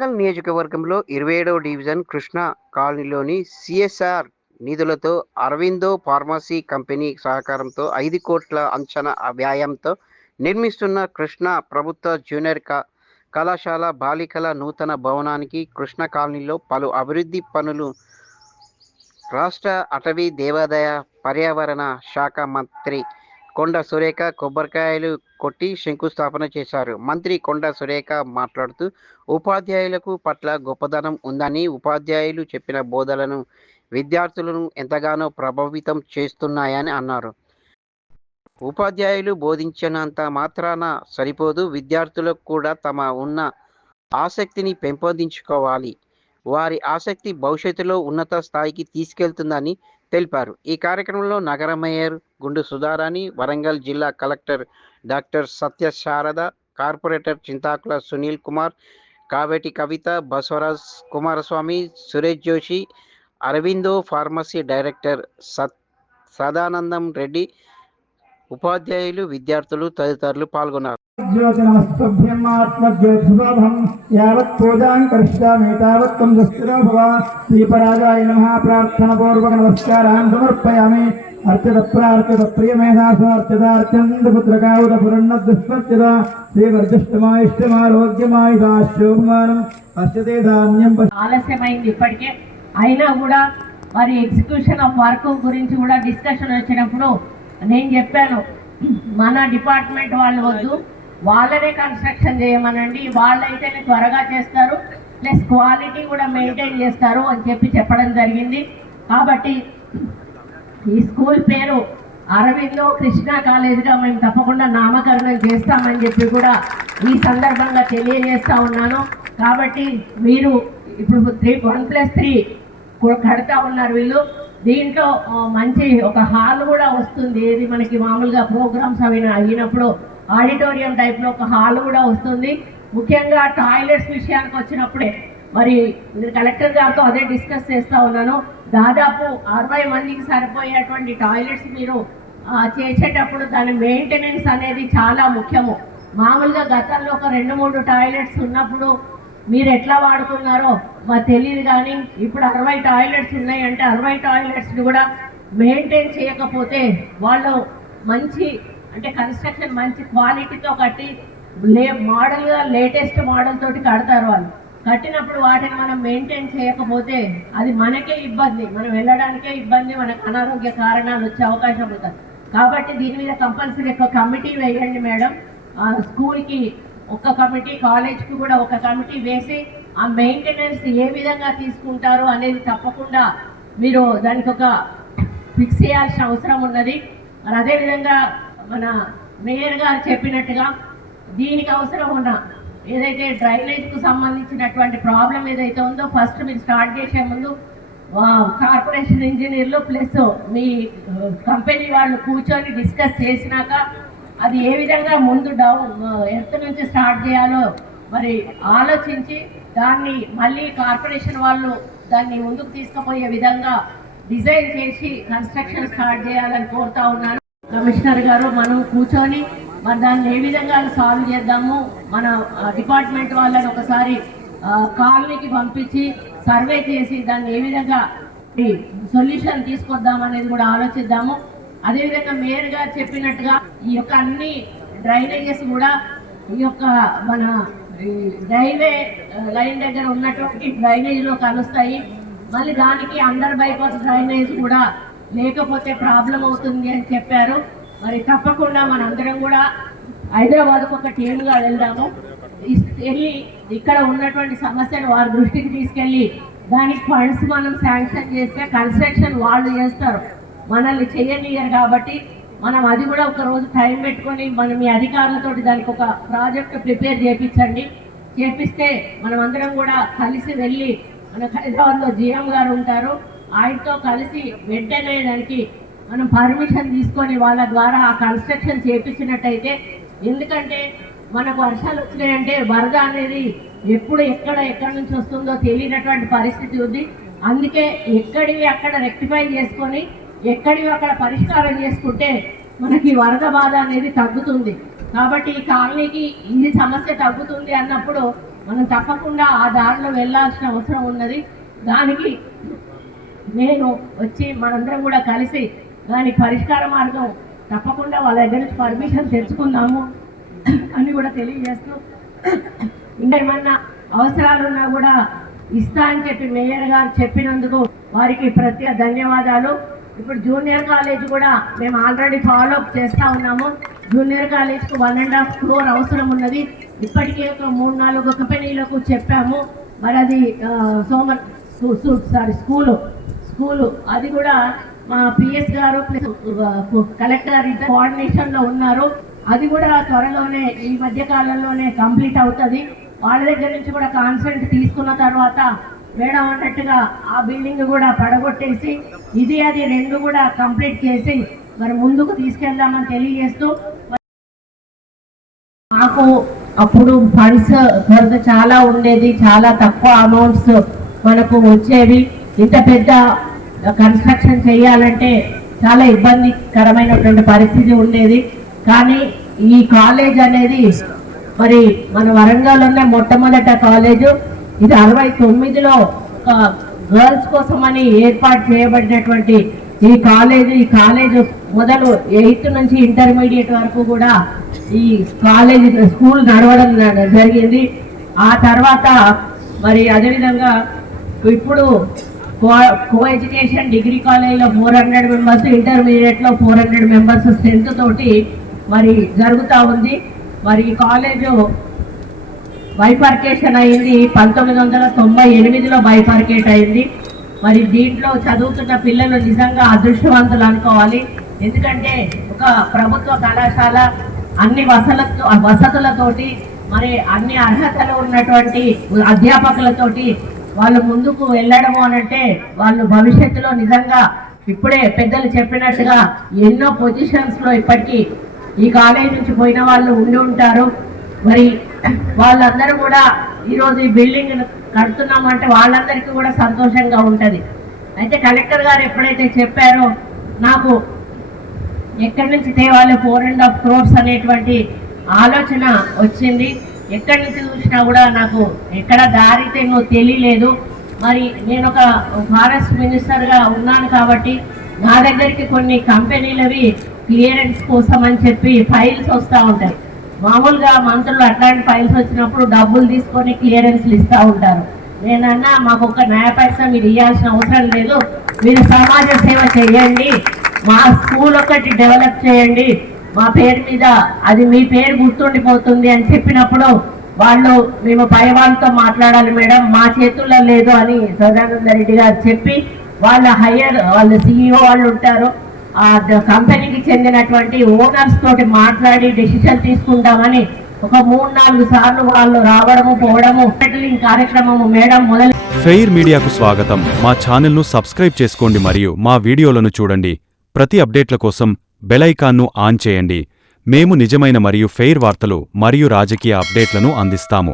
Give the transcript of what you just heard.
వరంగల్ నియోజకవర్గంలో 27వ డివిజన్ కృష్ణా కాలనీలోని సిఎస్ఆర్ నిధులతో అరవిందో ఫార్మసీ కంపెనీ సహకారంతో 5 కోట్ల అంచనా వ్యయంతో నిర్మిస్తున్న కృష్ణా ప్రభుత్వ జూనియర్ కళాశాల బాలికల నూతన భవనానికి కృష్ణా కాలనీలో పలు అభివృద్ధి పనులు రాష్ట్ర అటవీ దేవాదాయ పర్యావరణ శాఖ మంత్రి కొండ సురేఖ కొబ్బరికాయలు కొట్టి శంకుస్థాపన చేశారు. మంత్రి కొండ సురేఖ మాట్లాడుతూ ఉపాధ్యాయులకు పట్ల గొప్పదనం ఉందని, ఉపాధ్యాయులు చెప్పిన బోధనలను విద్యార్థులను ఎంతగానో ప్రభావితం చేస్తున్నాయని అన్నారు. ఉపాధ్యాయులు బోధించినంత మాత్రాన సరిపోదు, విద్యార్థులకు కూడా తమ ఉన్న ఆసక్తిని పెంపొందించుకోవాలి. వారి ఆసక్తి భవిష్యత్తులో ఉన్నత స్థాయికి తీసుకెళ్తుందని తెలిపారు. ఈ కార్యక్రమంలో నగర మేయర్ గుండు సుధారాణి, వరంగల్ జిల్లా collector doctor Satyasharada, corporator Chintakula Sunil Kumar, Kaveti Kavitha, Basavaraj Kumaraswamy, Suresh Joshi, Aurobindo pharmacy director Sadanandam Reddy, ఉపాధ్యాయులు, విద్యార్థులు తదితరులు పాల్గొన్నారు. యావత్ పూజాం కరిష్యామి తావత్ త్వం సుస్థిరో భవ. శ్రీపరాజాయ నమః ప్రార్థనపూర్వక నమస్కారాన్ సమర్పయామి. అర్చిత ప్రార్చిత ప్రియమేధాసు అర్చితార్చందపుత్రకావుత పురన్నదుష్మర్చిత శ్రీవర్ధిష్టమాయిష్టమారోగ్యమాయుధాశోభమానం పశ్యతే ధాన్యం. ఆలస్యమైంది ఇప్పటికే, అయినా కూడా మరి ఎగ్జిక్యూషన్ ఆఫ్ వర్క్ గురించి కూడా డిస్కషన్ వచ్చినప్పుడు నేను చెప్పాను, మన డిపార్ట్మెంట్ వాళ్ళు వద్దు, వాళ్ళనే కన్స్ట్రక్షన్ చేయమనండి, వాళ్ళైతేనే త్వరగా చేస్తారు, ప్లస్ క్వాలిటీ కూడా మెయింటైన్ చేస్తారు అని చెప్పడం జరిగింది. కాబట్టి ఈ స్కూల్ పేరు అరవిందో కృష్ణా కాలేజ్గా మేము తప్పకుండా నామకరణం చేస్తామని చెప్పి కూడా ఈ సందర్భంగా తెలియజేస్తూ ఉన్నాను. కాబట్టి మీరు ఇప్పుడు 1+3 కడతా ఉన్నారు వీళ్ళు. దీంట్లో మంచి ఒక హాల్ కూడా వస్తుంది. ఏది మనకి మామూలుగా ప్రోగ్రామ్స్ అవి అయినప్పుడు ఆడిటోరియం టైప్లో ఒక హాల్ కూడా వస్తుంది. ముఖ్యంగా టాయిలెట్స్ విషయానికి వచ్చినప్పుడే మరి కలెక్టర్ గారితో అదే డిస్కస్ చేస్తూ ఉన్నాను. దాదాపు 60 మందికి సరిపోయేటువంటి టాయిలెట్స్ మీరు చేసేటప్పుడు దాని మెయింటెనెన్స్ అనేది చాలా ముఖ్యము. మామూలుగా గతంలో ఒక 2-3 టాయిలెట్స్ ఉన్నప్పుడు మీరు ఎట్లా వాడుతున్నారో మాకు తెలియదు, కానీ ఇప్పుడు 60 టాయిలెట్స్ ఉన్నాయంటే 60 టాయిలెట్స్ని కూడా మెయింటైన్ చేయకపోతే వాళ్ళు మంచి అంటే కన్స్ట్రక్షన్ మంచి క్వాలిటీతో కట్టి మోడల్గా లేటెస్ట్ మోడల్ తోటి కడతారు. వాళ్ళు కట్టినప్పుడు వాటిని మనం మెయింటైన్ చేయకపోతే అది మనకే ఇబ్బంది, మనం వెళ్ళడానికే ఇబ్బంది, మనకు అనారోగ్య కారణాలు వచ్చే అవకాశం ఉంటుంది. కాబట్టి దీని మీద కంపల్సరీ ఒక కమిటీ వేయండి మేడం. స్కూల్కి ఒక కమిటీ, కాలేజ్కి కూడా ఒక కమిటీ వేసి ఆ మెయింటెనెన్స్ ఏ విధంగా తీసుకుంటారు అనేది తప్పకుండా మీరు దానికి ఒక ఫిక్స్ చేయాల్సిన అవసరం ఉన్నది. మరి అదేవిధంగా మన మేయర్ గారు చెప్పినట్టుగా దీనికి అవసరం ఉన్న ఏదైతే డ్రైనేజ్కు సంబంధించినటువంటి ప్రాబ్లం ఏదైతే ఉందో ఫస్ట్ మీరు స్టార్ట్ చేసే ముందు కార్పొరేషన్ ఇంజనీర్లు ప్లస్ మీ కంపెనీ వాళ్ళు కూర్చొని డిస్కస్ చేసినాక అది ఏ విధంగా ముందు ఎర్త్ నుంచి స్టార్ట్ చేయాలో మరి ఆలోచించి దాన్ని మళ్ళీ కార్పొరేషన్ వాళ్ళు దాన్ని ముందుకు తీసుకుపోయే విధంగా డిజైన్ చేసి కన్స్ట్రక్షన్ స్టార్ట్ చేయాలని కోరుతా ఉన్నాను. కమిషనర్ గారు మనం కూర్చొని మరి దాన్ని ఏ విధంగా సాల్వ్ చేద్దాము, మన డిపార్ట్మెంట్ వాళ్ళని ఒకసారి కాలనీకి పంపించి సర్వే చేసి దాన్ని ఏ విధంగా సొల్యూషన్ తీసుకొద్దాం అనేది కూడా ఆలోచిద్దాము. అదేవిధంగా మేయర్ గారు చెప్పినట్టుగా ఈ యొక్క అన్ని డ్రైనేజెస్ కూడా ఈ యొక్క మన రైల్వే లైన్ దగ్గర ఉన్నటువంటి డ్రైనేజ్లో కలుస్తాయి. మళ్ళీ దానికి అండర్ బైపాస్ డ్రైనేజ్ కూడా లేకపోతే ప్రాబ్లం అవుతుంది అని చెప్పారు. మరి తప్పకుండా మనందరం కూడా హైదరాబాద్కు ఒక టీమ్గా వెళ్దాము, వెళ్ళి ఇక్కడ ఉన్నటువంటి సమస్యను వారి దృష్టికి తీసుకెళ్ళి దానికి ఫండ్స్ మనం శాంక్షన్ చేస్తే కన్స్ట్రక్షన్ వాళ్ళు చేస్తారు, మనల్ని చేయనియరు. కాబట్టి మనం అది కూడా ఒక రోజు టైం పెట్టుకొని మనం మీ అధికారులతో దానికి ఒక ప్రాజెక్ట్ ప్రిపేర్ చేపిస్తే మనం అందరం కూడా కలిసి వెళ్ళి మనకు హైదరాబాద్లో జిఎం గారు ఉంటారు, ఆయనతో కలిసి వెంటనే దానికి మనం పర్మిషన్ తీసుకొని వాళ్ళ ద్వారా ఆ కన్స్ట్రక్షన్ చేయించినట్టయితే, ఎందుకంటే మనకు వర్షాలు వచ్చినాయంటే వరద అనేది ఎప్పుడు ఎక్కడి నుంచి వస్తుందో తెలియనటువంటి పరిస్థితి ఉంది. అందుకే ఎక్కడివి అక్కడ రెక్టిఫై చేసుకొని ఎక్కడివి అక్కడ పరిష్కారం చేసుకుంటే మనకి వరద బాధ అనేది తగ్గుతుంది. కాబట్టి ఈ కాలనీకి ఇది సమస్య తగ్గుతుంది అన్నప్పుడు మనం తప్పకుండా ఆ దారిలో వెళ్ళాల్సిన అవసరం ఉన్నది. దానికి నేను వచ్చి మనందరం కూడా కలిసి దాని పరిష్కార మార్గం తప్పకుండా వాళ్ళ దగ్గర నుంచి పర్మిషన్ తెచ్చుకుందాము అని కూడా తెలియజేస్తూ, ఇంకా ఏమన్నా అవసరాలున్నా కూడా ఇస్తా అని చెప్పి మేయర్ గారు చెప్పినందుకు వారికి ప్రత్యేక ధన్యవాదాలు. ఇప్పుడు జూనియర్ కాలేజ్ కూడా మేము ఆల్రెడీ ఫాలోఅప్ చేస్తూ ఉన్నాము. జూనియర్ కాలేజ్కు 1.5 crore అవసరం ఉన్నది. ఇప్పటికే ఒక 3-4 కంపెనీలకు చెప్పాము. మరి అది స్కూలు అది కూడా మా పిఎస్ గారు కలెక్టర్ గారు ఇద్దరు కోఆర్డినేషన్లో ఉన్నారు. అది కూడా త్వరలోనే ఈ మధ్య కాలంలోనే కంప్లీట్ అవుతుంది. వాళ్ళ దగ్గర నుంచి కూడా కాన్సెంట్ తీసుకున్న తర్వాత మేడం అన్నట్టుగా ఆ బిల్డింగ్ కూడా పడగొట్టేసి ఇది అది 2 కూడా కంప్లీట్ చేసి మరి ముందుకు తీసుకెళ్దామని తెలియజేస్తూ, మాకు అప్పుడు ఫండ్స్ కొరత చాలా ఉండేది, చాలా తక్కువ అమౌంట్స్ మనకు వచ్చేవి. ఇంత పెద్ద కన్స్ట్రక్షన్ చేయాలంటే చాలా ఇబ్బందికరమైనటువంటి పరిస్థితి ఉండేది. కానీ ఈ కాలేజ్ అనేది మరి మన వరంగల్లోనే మొట్టమొదట కాలేజు. ఇది 69లో గర్ల్స్ కోసమని ఏర్పాటు చేయబడినటువంటి ఈ కాలేజ్ మొదలు 8th నుంచి ఇంటర్మీడియట్ వరకు కూడా ఈ స్కూల్ నడవడం జరిగింది. ఆ తర్వాత మరి అదేవిధంగా ఇప్పుడు కో ఎడ్యుకేషన్ డిగ్రీ కాలేజ్లో 400 మెంబర్స్, ఇంటర్మీడియట్లో 400 మెంబర్స్ స్ట్రెంత్ తోటి మరి జరుగుతూ ఉంది. మరి ఈ కాలేజు బైఫర్కేషన్ అయింది, 1998లో బైఫర్కేట్ అయింది. మరి దీంట్లో చదువుతున్న పిల్లలు నిజంగా అదృష్టవంతులు అనుకోవాలి. ఎందుకంటే ఒక ప్రభుత్వ కళాశాల అన్ని వసతులతోటి మరి అన్ని అర్హతలు ఉన్నటువంటి అధ్యాపకులతోటి వాళ్ళు ముందుకు వెళ్ళడము అనంటే వాళ్ళు భవిష్యత్తులో నిజంగా ఇప్పుడే పెద్దలు చెప్పినట్టుగా ఎన్నో పొజిషన్స్లో ఇప్పటికీ ఈ కాలేజ్ నుంచి పోయిన వాళ్ళు ఉండి ఉంటారు. మరి వాళ్ళందరూ కూడా ఈరోజు ఈ బిల్డింగ్ కడుతున్నామంటే వాళ్ళందరికీ కూడా సంతోషంగా ఉంటుంది. అయితే కలెక్టర్ గారు ఎప్పుడైతే చెప్పారో నాకు ఎక్కడి నుంచి తేవాలి 4.5 crores అనేటువంటి ఆలోచన వచ్చింది. ఎక్కడి నుంచి చూసినా కూడా నాకు ఎక్కడ దారి తెలియలేదు. మరి నేను ఒక ఫారెస్ట్ మినిస్టర్గా ఉన్నాను కాబట్టి నా దగ్గరికి కొన్ని కంపెనీలవి క్లియరెన్స్ కోసం అని చెప్పి ఫైల్స్ వస్తూ ఉంటాయి. మామూలుగా మంత్రులు అట్లాంటి ఫైల్స్ వచ్చినప్పుడు డబ్బులు తీసుకొని క్లియరెన్స్లు ఇస్తూ ఉంటారు. నేనన్నా మాకు ఒక నయా పైసా మీరు ఇవ్వాల్సిన అవసరం లేదు, మీరు సమాజ సేవ చేయండి, మా స్కూల్ ఒకటి డెవలప్ చేయండి, మా పేరు మీద అది మీ పేరు గుర్తుండిపోతుంది అని చెప్పినప్పుడు వాళ్ళు మేము పై వాళ్ళతో మాట్లాడాలి మేడం, మా చేతుల్లో లేదు అని సదానంద రెడ్డి గారు చెప్పి వాళ్ళ CEO వాళ్ళు ఉంటారు, ఆ కంపెనీకి చెందినటువంటి ఓనర్స్ తోటి మాట్లాడి డెసిషన్ తీసుకుంటామని ఒక 3-4 సార్లు వాళ్ళు రావడము పోవడము సెటిలింగ్ కార్యక్రమము మేడం మొదలు. ఫెయిర్ మీడియాకు స్వాగతం. మా ఛానల్ను సబ్స్క్రైబ్ చేసుకోండి మరియు మా వీడియోలను చూడండి. ప్రతి అప్డేట్ల కోసం బెల్ ఐకాన్ను ఆన్ చేయండి. మేము నిజమైన మరియు ఫెయిర్ వార్తలు మరియు రాజకీయ అప్డేట్లను అందిస్తాము.